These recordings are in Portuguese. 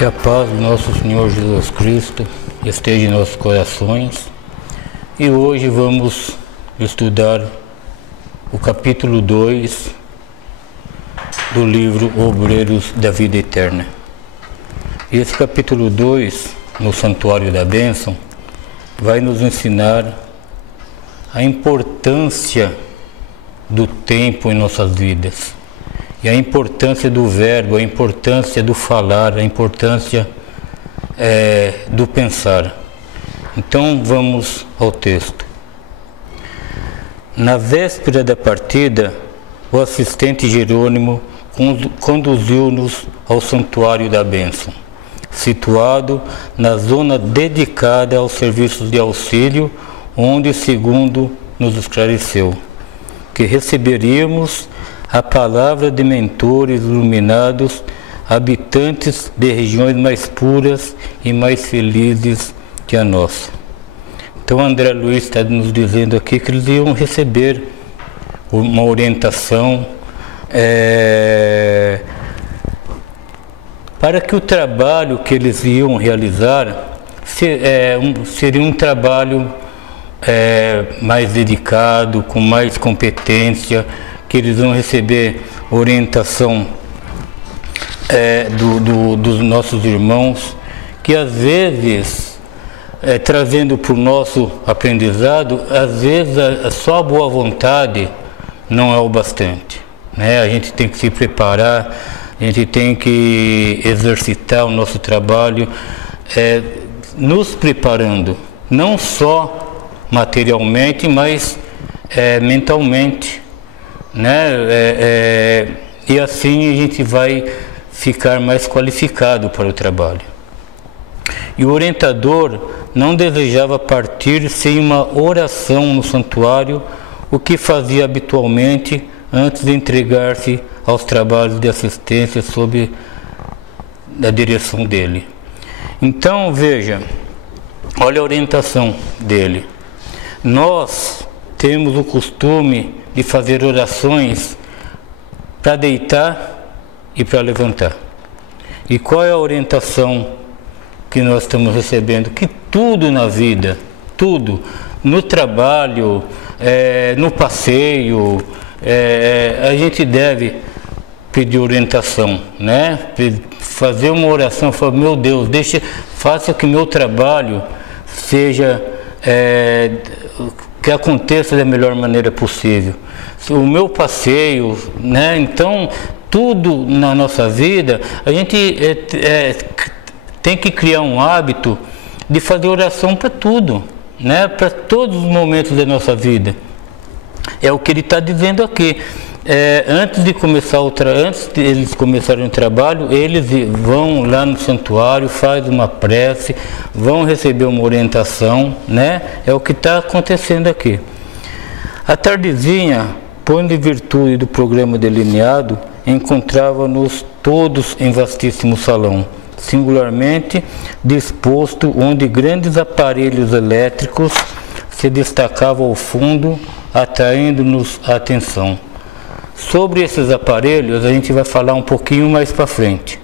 Que a paz do nosso Senhor Jesus Cristo esteja em nossos corações. E hoje vamos estudar o capítulo 2 do livro Obreiros da Vida Eterna. E esse capítulo 2, no Santuário da Bênção, vai nos ensinar a importância do tempo em nossas vidas. E a importância do verbo, a importância do falar, a importância do pensar. Então vamos ao texto. Na véspera da partida, o assistente Jerônimo conduziu-nos ao Santuário da Bênção, situado na zona dedicada aos serviços de auxílio, onde, segundo nos esclareceu, que receberíamos a palavra de mentores iluminados, habitantes de regiões mais puras e mais felizes que a nossa. Então André Luiz está nos dizendo aqui que eles iam receber uma orientação para que o trabalho que eles iam realizar seria um trabalho mais dedicado, com mais competência, que eles vão receber orientação dos nossos irmãos, que às vezes, trazendo para o nosso aprendizado, às vezes só a boa vontade não é o bastante, né? A gente tem que se preparar, a gente tem que exercitar o nosso trabalho, nos preparando, não só materialmente, mas mentalmente, né? E assim a gente vai ficar mais qualificado para o trabalho. E o orientador não desejava partir sem uma oração no santuário, o que fazia habitualmente antes de entregar-se aos trabalhos de assistência sob a direção dele. Então veja, olha a orientação dele. Nós temos o costume de fazer orações para deitar e para levantar. E qual é a orientação que nós estamos recebendo? Que tudo na vida, tudo, no trabalho, no passeio, a gente deve pedir orientação, né? Fazer uma oração, falar, meu Deus, faça que meu trabalho seja que aconteça da melhor maneira possível. O meu passeio, né? Então, tudo na nossa vida, a gente tem que criar um hábito de fazer oração para tudo, né? Para todos os momentos da nossa vida. É o que ele está dizendo aqui. Antes de eles começarem o trabalho, eles vão lá no santuário, fazem uma prece, vão receber uma orientação, né? É o que está acontecendo aqui. À tardezinha, pondo em virtude do programa delineado, encontrava-nos todos em vastíssimo salão, singularmente disposto, onde grandes aparelhos elétricos se destacavam ao fundo, atraindo-nos a atenção. Sobre esses aparelhos a gente vai falar um pouquinho mais para frente.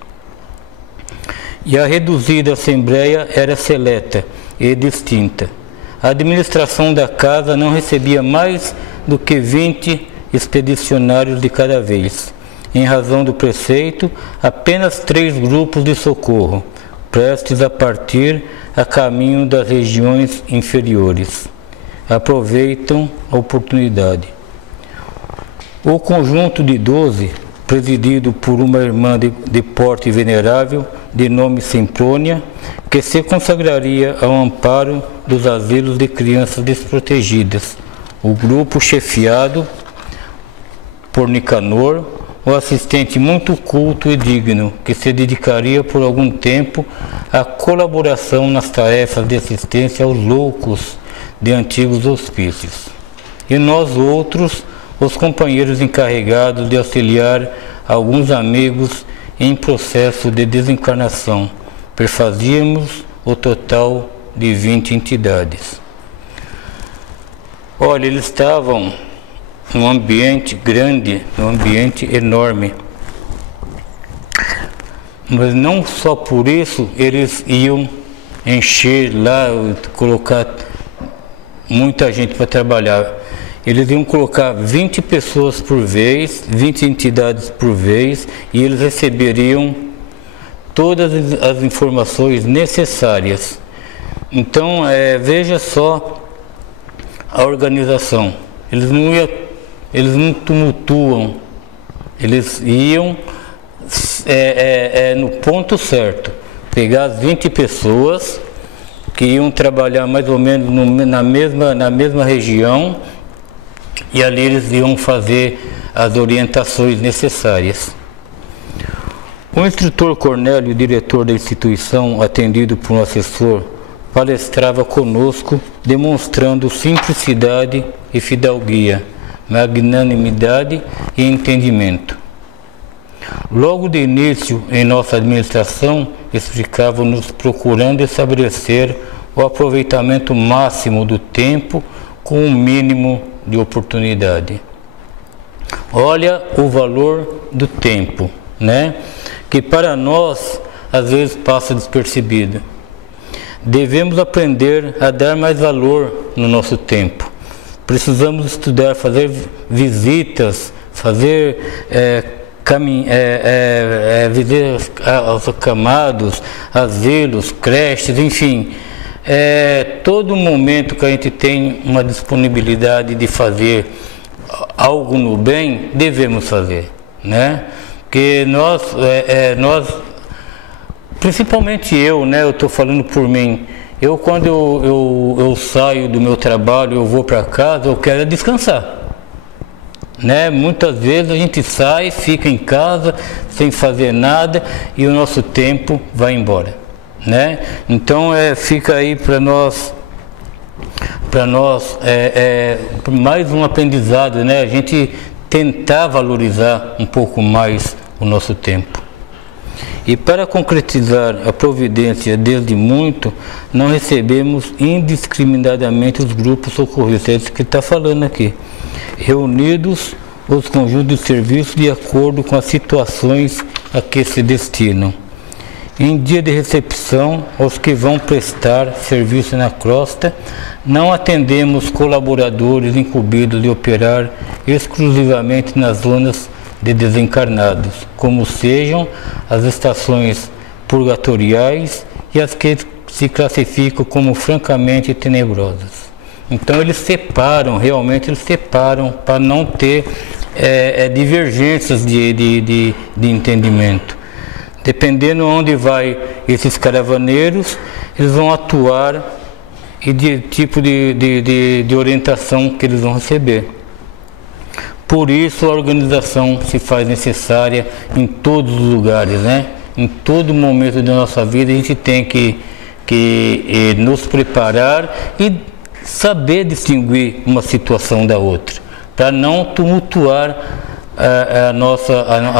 E a reduzida assembleia era seleta e distinta. A administração da casa não recebia mais do que 20 expedicionários de cada vez. Em razão do preceito, apenas 3 grupos de socorro, prestes a partir a caminho das regiões inferiores. Aproveitam a oportunidade. O conjunto de 12, presidido por uma irmã de porte venerável, de nome Semprônia, que se consagraria ao amparo dos asilos de crianças desprotegidas. O grupo chefiado por Nicanor, o assistente muito culto e digno, que se dedicaria por algum tempo à colaboração nas tarefas de assistência aos loucos de antigos hospícios. E nós outros, os companheiros encarregados de auxiliar alguns amigos em processo de desencarnação, perfazíamos o total de 20 entidades. Olha, eles estavam num ambiente grande, num ambiente enorme. Mas não só por isso eles iam encher lá, colocar muita gente para trabalhar. Eles iam colocar 20 pessoas por vez, 20 entidades por vez, e eles receberiam todas as informações necessárias. Então, veja só a organização. Eles não tumultuam, eles iam no ponto certo. Pegar as 20 pessoas que iam trabalhar mais ou menos na mesma região, e ali eles iam fazer as orientações necessárias. O instrutor Cornélio, diretor da instituição, atendido por um assessor, palestrava conosco, demonstrando simplicidade e fidalguia, magnanimidade e entendimento. Logo de início, em nossa administração, explicava-nos procurando estabelecer o aproveitamento máximo do tempo com o mínimo de oportunidade. Olha o valor do tempo, né? Que para nós às vezes passa despercebido. Devemos aprender a dar mais valor no nosso tempo. Precisamos estudar, fazer visitas, fazer visitas aos acamados, asilos, creches, enfim. Todo momento que a gente tem uma disponibilidade de fazer algo no bem, devemos fazer, né? Porque nós principalmente eu, né? Eu estou falando por mim. Quando eu saio do meu trabalho, eu vou para casa, eu quero descansar, né? Muitas vezes a gente sai, fica em casa sem fazer nada e o nosso tempo vai embora, né? Então fica aí para nós mais um aprendizado, né? A gente tentar valorizar um pouco mais o nosso tempo. E para concretizar a providência desde muito, não recebemos indiscriminadamente os grupos socorristas, é isso que está falando aqui, reunidos os conjuntos de serviços de acordo com as situações a que se destinam. Em dia de recepção, aos que vão prestar serviço na crosta, não atendemos colaboradores incumbidos de operar exclusivamente nas zonas de desencarnados, como sejam as estações purgatoriais e as que se classificam como francamente tenebrosas. Então eles separam, realmente eles separam para não ter divergências de entendimento. Dependendo onde vai esses caravaneiros, eles vão atuar e de tipo de orientação que eles vão receber. Por isso a organização se faz necessária em todos os lugares, né? Em todo momento da nossa vida a gente tem que nos preparar e saber distinguir uma situação da outra, para não tumultuar a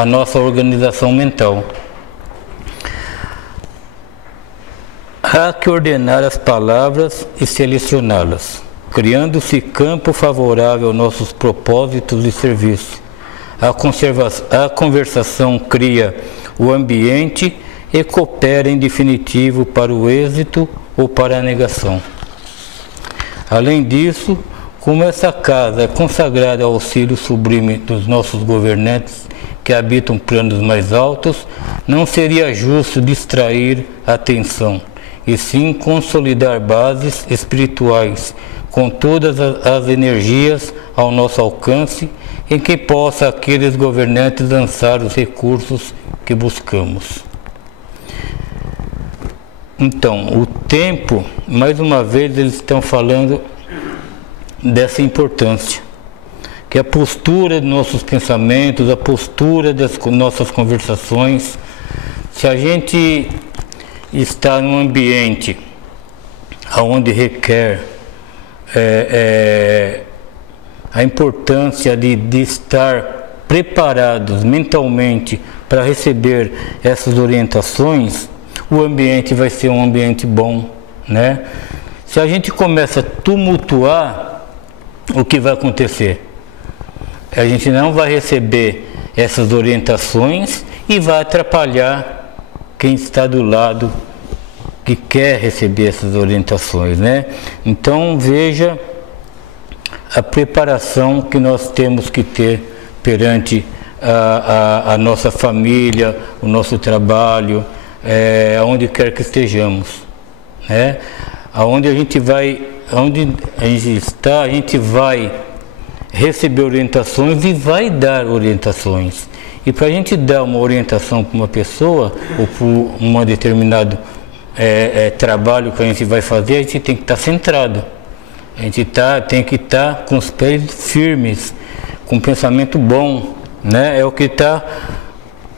nossa organização mental. Há que ordenar as palavras e selecioná-las, criando-se campo favorável aos nossos propósitos de serviço. A conversação cria o ambiente e coopera em definitivo para o êxito ou para a negação. Além disso, como essa casa é consagrada ao auxílio sublime dos nossos governantes que habitam planos mais altos, não seria justo distrair a atenção, e sim consolidar bases espirituais com todas as energias ao nosso alcance, em que possa aqueles governantes lançar os recursos que buscamos. Então, o tempo, mais uma vez eles estão falando dessa importância, que a postura dos nossos pensamentos, a postura das nossas conversações, se a gente está num ambiente onde requer a importância de estar preparados mentalmente para receber essas orientações, o ambiente vai ser um ambiente bom, né? Se a gente começa a tumultuar, o que vai acontecer? A gente não vai receber essas orientações e vai atrapalhar quem está do lado que quer receber essas orientações, né? Então veja a preparação que nós temos que ter perante a nossa família, o nosso trabalho, aonde quer que estejamos, né? Aonde a gente está, a gente vai receber orientações e vai dar orientações. E para a gente dar uma orientação para uma pessoa ou para um determinado trabalho que a gente vai fazer, a gente tem que estar centrado. A gente tem que estar com os pés firmes, com um pensamento bom, né? É o que está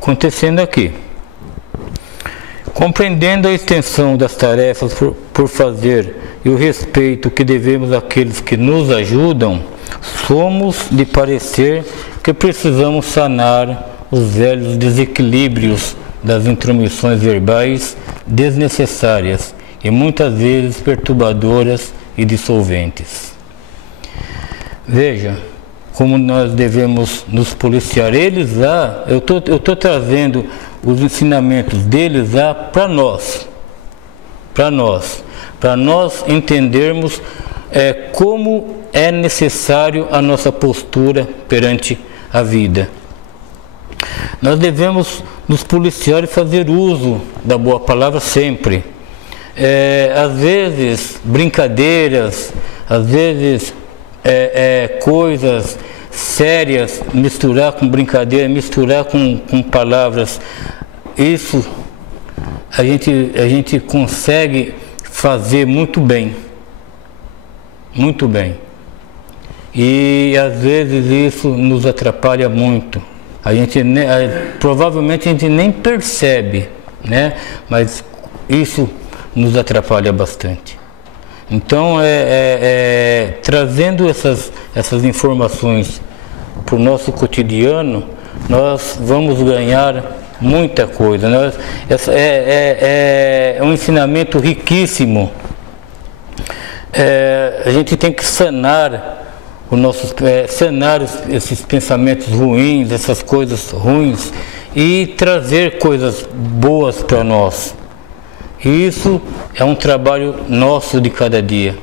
acontecendo aqui. Compreendendo a extensão das tarefas por fazer e o respeito que devemos àqueles que nos ajudam, somos de parecer que precisamos sanar os velhos desequilíbrios das intromissões verbais desnecessárias e muitas vezes perturbadoras e dissolventes. Veja como nós devemos nos policiar. Eles lá, eu tô trazendo os ensinamentos deles lá para nós entendermos como é necessário a nossa postura perante a vida. Nós devemos nos policiar e fazer uso da boa palavra sempre. Às vezes brincadeiras, às vezes coisas sérias, misturar com brincadeira, misturar com palavras, isso a gente consegue fazer muito bem, e às vezes isso nos atrapalha muito. Provavelmente a gente nem percebe, né? Mas isso nos atrapalha bastante. Então, trazendo essas informações para o nosso cotidiano, nós vamos ganhar muita coisa. É um ensinamento riquíssimo. A gente tem que sanar esses pensamentos ruins, essas coisas ruins, e trazer coisas boas para nós. Isso é um trabalho nosso de cada dia.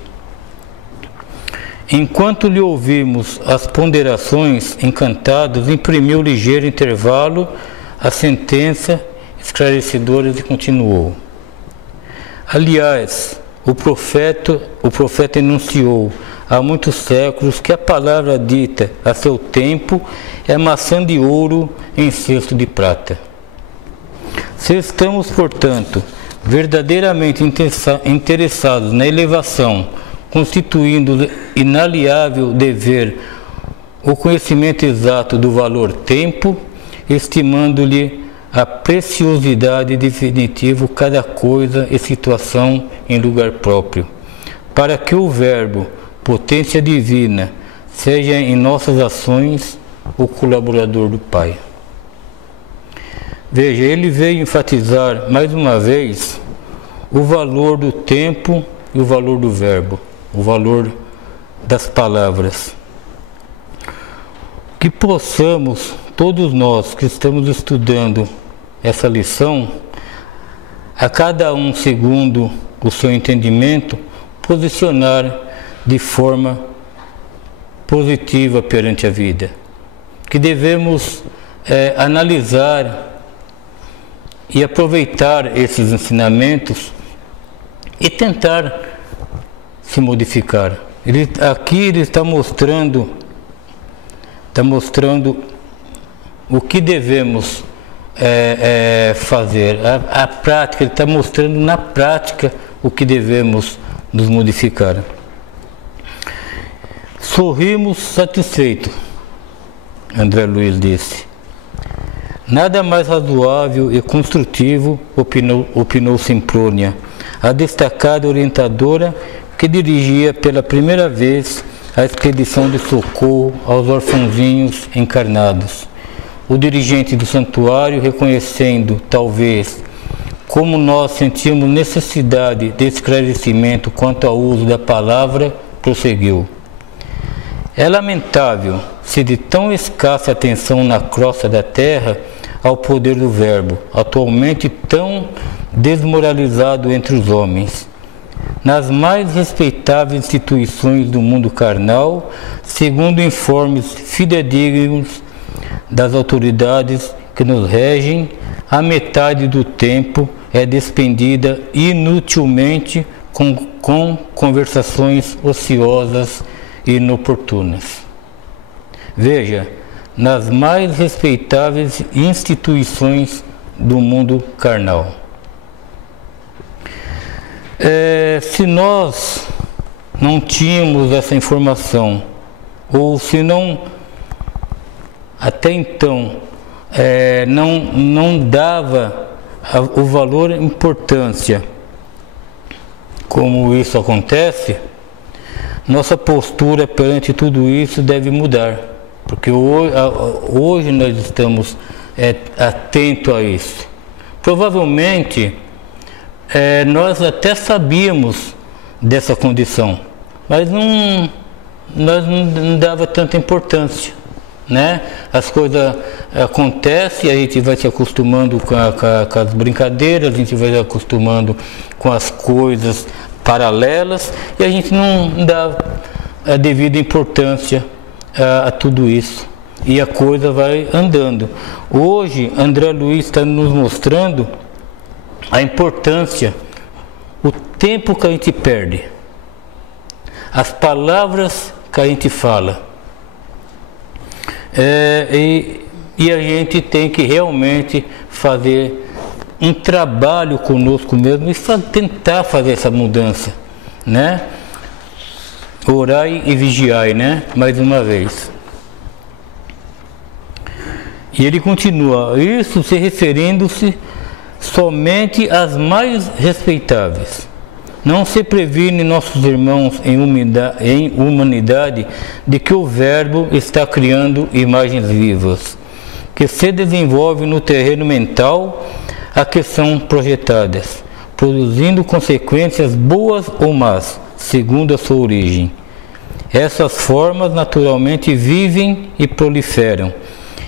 Enquanto lhe ouvimos as ponderações, encantados, imprimiu ligeiro intervalo a sentença esclarecedora e continuou. Aliás, o profeta enunciou há muitos séculos que a palavra dita a seu tempo é maçã de ouro em cesto de prata. Se estamos, portanto, verdadeiramente interessados na elevação, constituindo inaliável dever o conhecimento exato do valor tempo, estimando-lhe a preciosidade definitiva cada coisa e situação em lugar próprio, para que o verbo, potência divina, seja em nossas ações o colaborador do Pai. Veja, ele veio enfatizar mais uma vez o valor do tempo e o valor do verbo, o valor das palavras. Que possamos, todos nós que estamos estudando essa lição, a cada um segundo o seu entendimento, posicionar de forma positiva perante a vida. Que devemos analisar e aproveitar esses ensinamentos e tentar se modificar. Aqui ele está mostrando o que devemos fazer. A prática, ele está mostrando na prática o que devemos nos modificar. Sorrimos satisfeitos, André Luiz disse. Nada mais razoável e construtivo, opinou Simprônia, a destacada orientadora que dirigia pela primeira vez a expedição de socorro aos orfãozinhos encarnados. O dirigente do santuário, reconhecendo, talvez, como nós sentimos necessidade de esclarecimento quanto ao uso da palavra, prosseguiu. É lamentável se de tão escassa atenção na crosta da terra ao poder do verbo, atualmente tão desmoralizado entre os homens. Nas mais respeitáveis instituições do mundo carnal, segundo informes fidedignos das autoridades que nos regem, a metade do tempo é despendida inutilmente com conversações ociosas e inoportunas. Veja, nas mais respeitáveis instituições do mundo carnal. Se nós não tínhamos essa informação, ou se não, até então, não dava o valor e importância como isso acontece, nossa postura perante tudo isso deve mudar, porque hoje nós estamos atentos a isso. Provavelmente nós até sabíamos dessa condição, mas nós não dava tanta importância, né? As coisas acontecem, a gente vai se acostumando com as brincadeiras, a gente vai se acostumando com as coisas paralelas e a gente não dá a devida importância a tudo isso e a coisa vai andando. Hoje André Luiz está nos mostrando a importância, o tempo que a gente perde, as palavras que a gente fala, e a gente tem que realmente fazer um trabalho conosco mesmo e tentar fazer essa mudança, né? Orai e vigiai, né? Mais uma vez. E ele continua, isso se referindo-se somente às mais respeitáveis. Não se previne nossos irmãos em humanidade de que o verbo está criando imagens vivas, que se desenvolvem no terreno mental a que são projetadas, produzindo consequências boas ou más, segundo a sua origem. Essas formas naturalmente vivem e proliferam,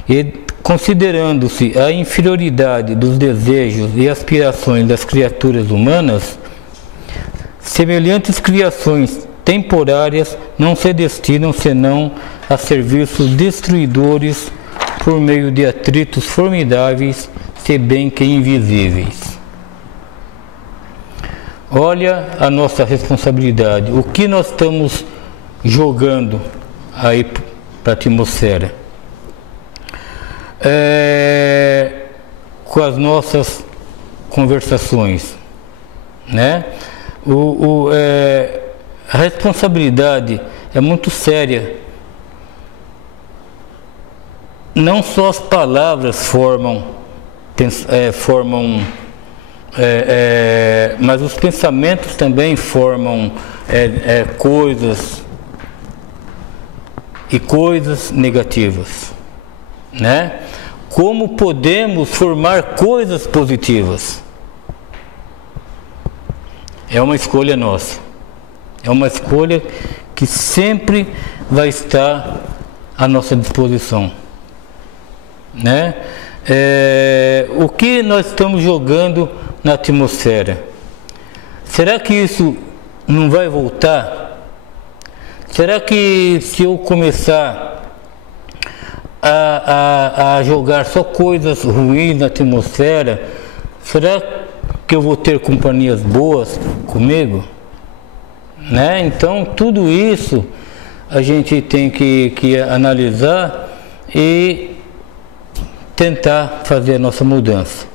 e considerando-se a inferioridade dos desejos e aspirações das criaturas humanas, semelhantes criações temporárias não se destinam senão a serviços destruidores por meio de atritos formidáveis, se bem que invisíveis. Olha a nossa responsabilidade, o que nós estamos jogando aí para a atmosfera, com as nossas conversações, né? A responsabilidade é muito séria. Não só as palavras formam, mas os pensamentos também formam coisas e coisas negativas, né? Como podemos formar coisas positivas? É uma escolha nossa. É uma escolha que sempre vai estar à nossa disposição, né? O que nós estamos jogando na atmosfera? Será que isso não vai voltar? Será que se eu começar a jogar só coisas ruins na atmosfera, será que eu vou ter companhias boas comigo? Né? Então tudo isso a gente tem que analisar e tentar fazer a nossa mudança.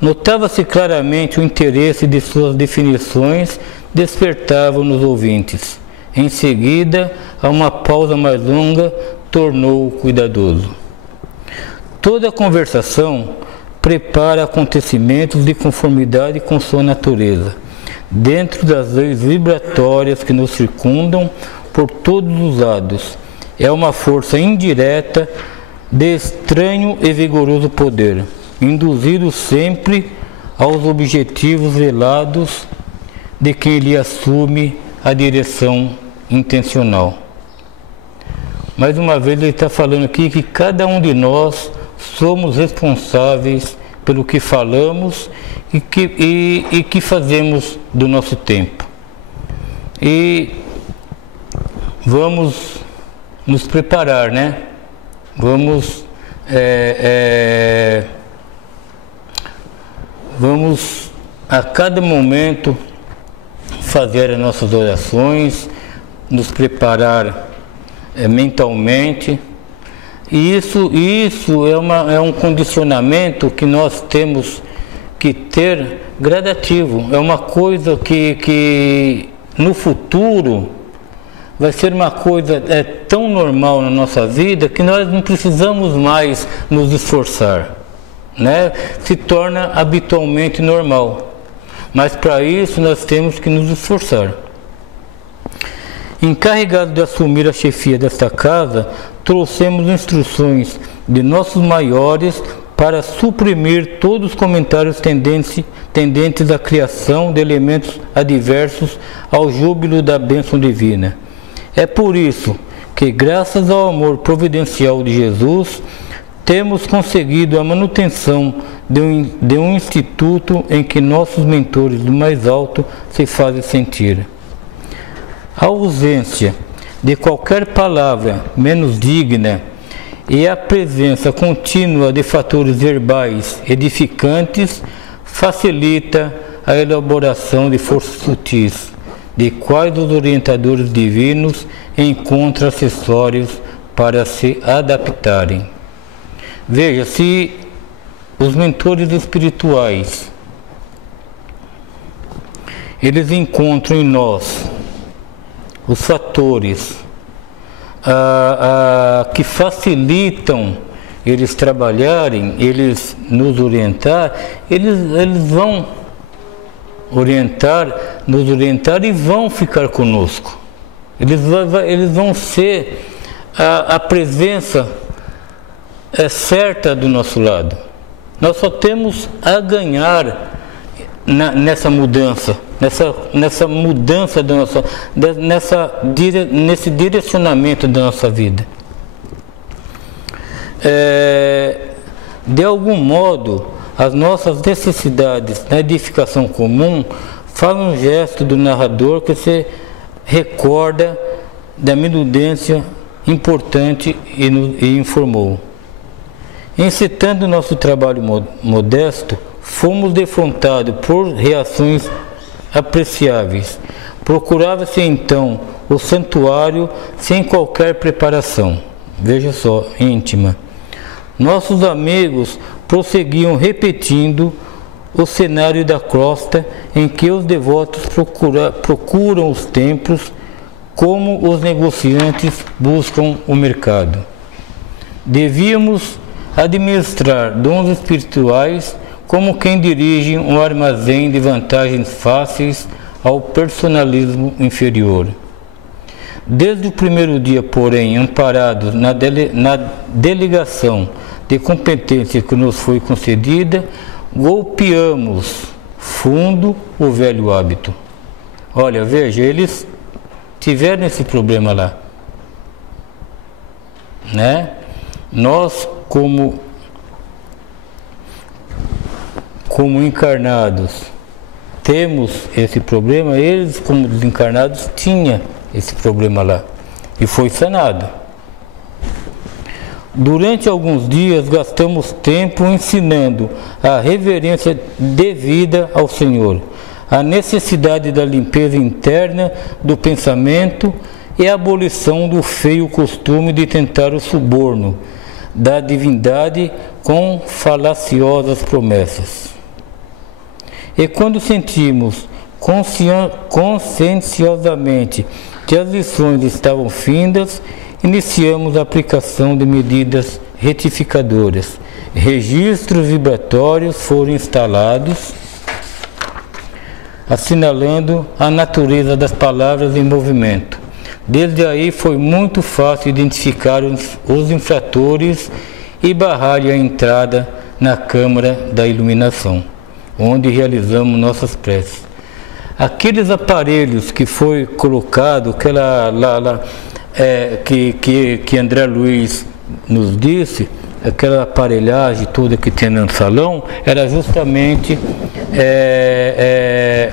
Notava-se claramente o interesse de suas definições despertava nos ouvintes. Em seguida, a uma pausa mais longa, tornou cuidadoso. Toda conversação prepara acontecimentos de conformidade com sua natureza, dentro das leis vibratórias que nos circundam por todos os lados. É uma força indireta de estranho e vigoroso poder, induzido sempre aos objetivos velados de quem lhe assume a direção intencional. Mais uma vez ele está falando aqui que cada um de nós somos responsáveis pelo que falamos e que fazemos do nosso tempo. E vamos nos preparar, né? Vamos a cada momento fazer as nossas orações, nos preparar mentalmente. E isso é um condicionamento que nós temos que ter gradativo. É uma coisa que no futuro vai ser uma coisa tão normal na nossa vida que nós não precisamos mais nos esforçar, né? Se torna habitualmente normal. Mas para isso nós temos que nos esforçar. Encarregados de assumir a chefia desta casa, trouxemos instruções de nossos maiores para suprimir todos os comentários tendentes à criação de elementos adversos ao júbilo da bênção divina. É por isso que, graças ao amor providencial de Jesus, temos conseguido a manutenção de um instituto em que nossos mentores do mais alto se fazem sentir. A ausência de qualquer palavra menos digna e a presença contínua de fatores verbais edificantes facilita a elaboração de forças sutis, de quais os orientadores divinos encontram acessórios para se adaptarem. Veja, se os mentores espirituais eles encontram em nós os fatores que facilitam eles trabalharem, eles nos orientar, eles vão nos orientar e vão ficar conosco. Eles vão ser a presença certa do nosso lado. Nós só temos a ganhar nessa mudança, nessa mudança da nossa, nesse direcionamento da nossa vida. De algum modo, as nossas necessidades na edificação comum fazem um gesto do narrador que se recorda da minudência importante e informou. Encetando nosso trabalho modesto, fomos defrontados por reações apreciáveis. Procurava-se então o santuário sem qualquer preparação, veja só, íntima. Nossos amigos prosseguiam repetindo o cenário da crosta em que os devotos procuram os templos como os negociantes buscam o mercado. Devíamos administrar dons espirituais como quem dirige um armazém de vantagens fáceis ao personalismo inferior. Desde o primeiro dia, porém, amparados na delegação de competência que nos foi concedida, golpeamos fundo o velho hábito. Olha, veja, eles tiveram esse problema lá, né? Nós, como encarnados, temos esse problema, eles, como desencarnados, tinham esse problema lá e foi sanado. Durante alguns dias gastamos tempo ensinando a reverência devida ao Senhor, a necessidade da limpeza interna do pensamento e a abolição do feio costume de tentar o suborno da divindade com falaciosas promessas. E quando sentimos conscienciosamente que as lições estavam findas, iniciamos a aplicação de medidas retificadoras. Registros vibratórios foram instalados, assinalando a natureza das palavras em movimento. Desde aí foi muito fácil identificar os infratores e barrar a entrada na Câmara da Iluminação, onde realizamos nossas preces. Aqueles aparelhos que foi colocado, que André Luiz nos disse, aquela aparelhagem toda que tinha no salão, era justamente é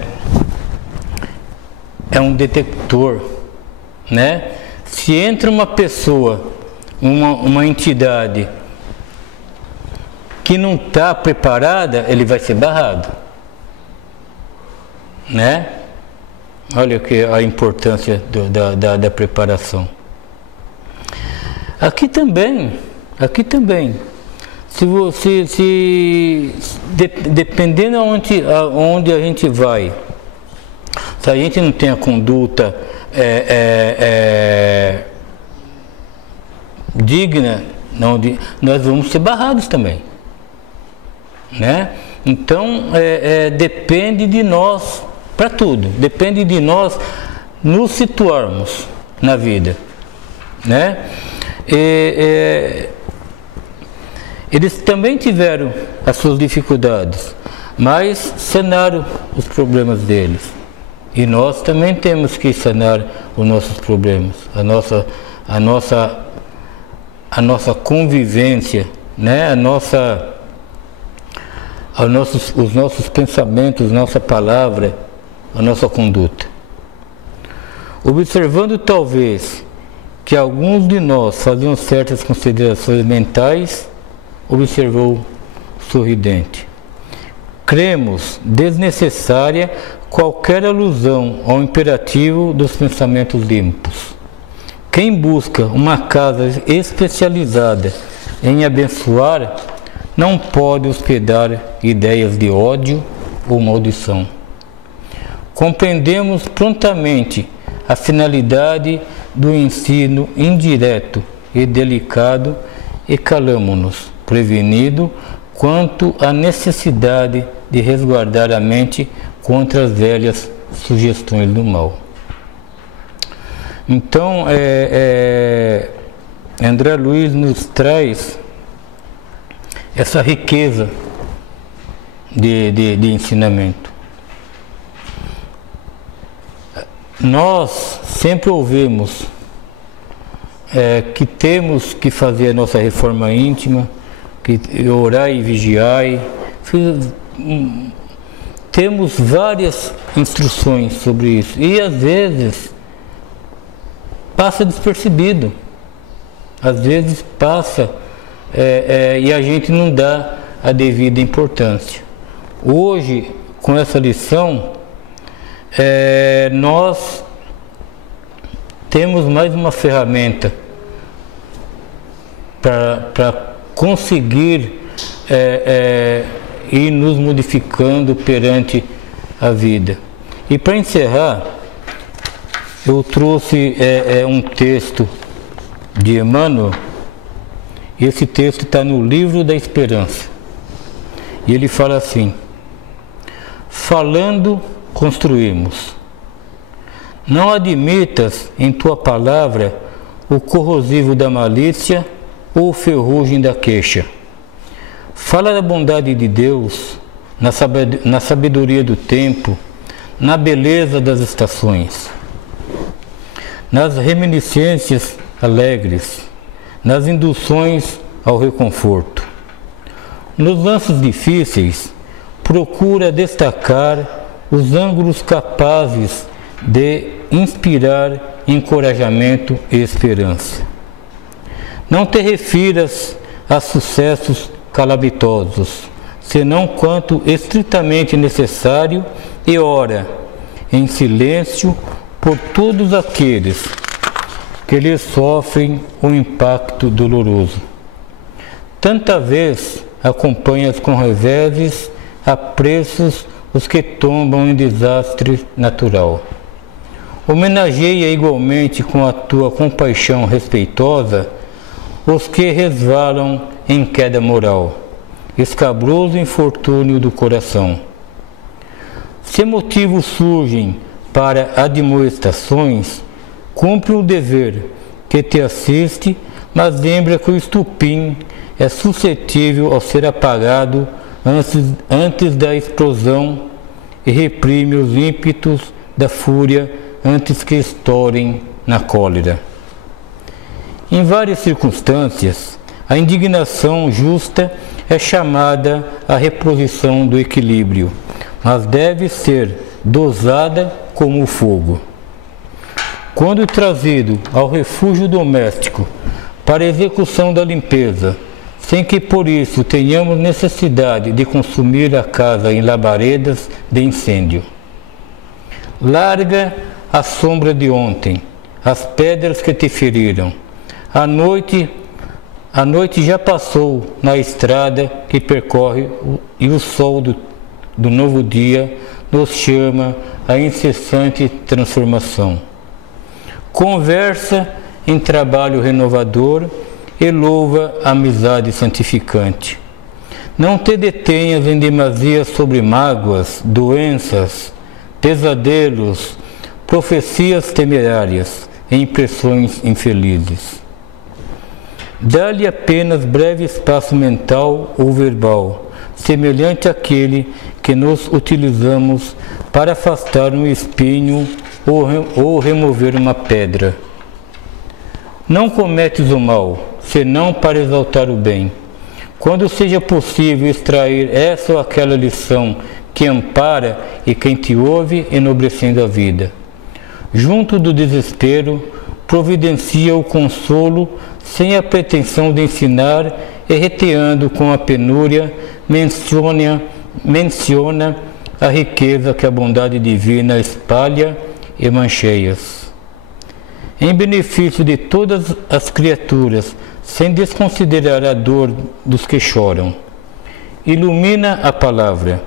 um detector, né? Se entra uma pessoa, uma entidade que não está preparada, ele vai ser barrado, né? Olha que a importância da preparação. Aqui também, dependendo aonde a gente vai, se a gente não tem a conduta digna, nós vamos ser barrados também, né? Então depende de nós para tudo, depende de nós nos situarmos na vida, né? Eles também tiveram as suas dificuldades, mas sanaram os problemas deles. E nós também temos que sanar os nossos problemas, a nossa convivência, né? Os nossos pensamentos, nossa palavra, a nossa conduta. Observando talvez que alguns de nós faziam certas considerações mentais, observou sorridente. Cremos desnecessária qualquer alusão ao imperativo dos pensamentos limpos. Quem busca uma casa especializada em abençoar, não pode hospedar ideias de ódio ou maldição. Compreendemos prontamente a finalidade do ensino indireto e delicado e calamo-nos, prevenido quanto à necessidade de resguardar a mente contra as velhas sugestões do mal. Então, André Luiz nos traz essa riqueza de ensinamento. Nós sempre ouvimos que temos que fazer a nossa reforma íntima, que orar e vigiar. Temos várias instruções sobre isso e às vezes passa despercebido, às vezes passa e a gente não dá a devida importância. Hoje, com essa lição, nós temos mais uma ferramenta para conseguir ir nos modificando perante a vida. E para encerrar, eu trouxe um texto de Emmanuel. Esse texto está no Livro da Esperança. E ele fala assim: falando, construímos. Não admitas em tua palavra o corrosivo da malícia ou o ferrugem da queixa. Fala da bondade de Deus, na sabedoria do tempo, na beleza das estações, nas reminiscências alegres, nas induções ao reconforto. Nos lances difíceis, procura destacar os ângulos capazes de inspirar encorajamento e esperança. Não te refiras a sucessos calamitosos, senão quanto estritamente necessário, e ora em silêncio por todos aqueles que lhes sofrem um impacto doloroso. Tanta vez acompanhas com reveses apressos os que tombam em desastre natural. Homenageia igualmente com a tua compaixão respeitosa os que resvalam em queda moral, escabroso infortúnio do coração. Se motivos surgem para admoestações, cumpre o dever que te assiste, mas lembra que o estupim é suscetível ao ser apagado antes da explosão e reprime os ímpetos da fúria antes que estourem na cólera. Em várias circunstâncias, A indignação justa é chamada à reposição do equilíbrio, mas deve ser dosada como o fogo. Quando trazido ao refúgio doméstico para execução da limpeza, sem que por isso tenhamos necessidade de consumir a casa em labaredas de incêndio. Larga a sombra de ontem, as pedras que te feriram. A noite já passou na estrada que percorre e o sol do novo dia nos chama à incessante transformação. Conversa em trabalho renovador e louva a amizade santificante. Não te detenhas em demasia sobre mágoas, doenças, pesadelos, profecias temerárias e impressões infelizes. Dá-lhe apenas breve espaço mental ou verbal, semelhante àquele que nós utilizamos para afastar um espinho ou remover uma pedra. Não cometes o mal, senão para exaltar o bem. Quando seja possível extrair essa ou aquela lição que ampara e quem te ouve, enobrecendo a vida. Junto do desespero, providencia o consolo sem a pretensão de ensinar e reteando com a penúria, menciona a riqueza que a bondade divina espalha e mancheias. Em benefício de todas as criaturas, sem desconsiderar a dor dos que choram. Ilumina a palavra.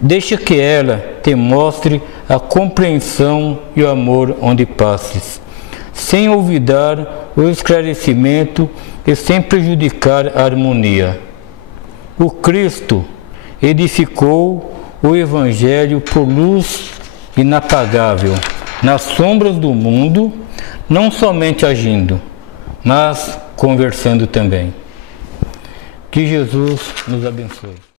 Deixa que ela te mostre a compreensão e o amor onde passes, sem olvidar o esclarecimento e sem prejudicar a harmonia. O Cristo edificou o Evangelho por luz inapagável nas sombras do mundo, não somente agindo, mas conversando também. Que Jesus nos abençoe.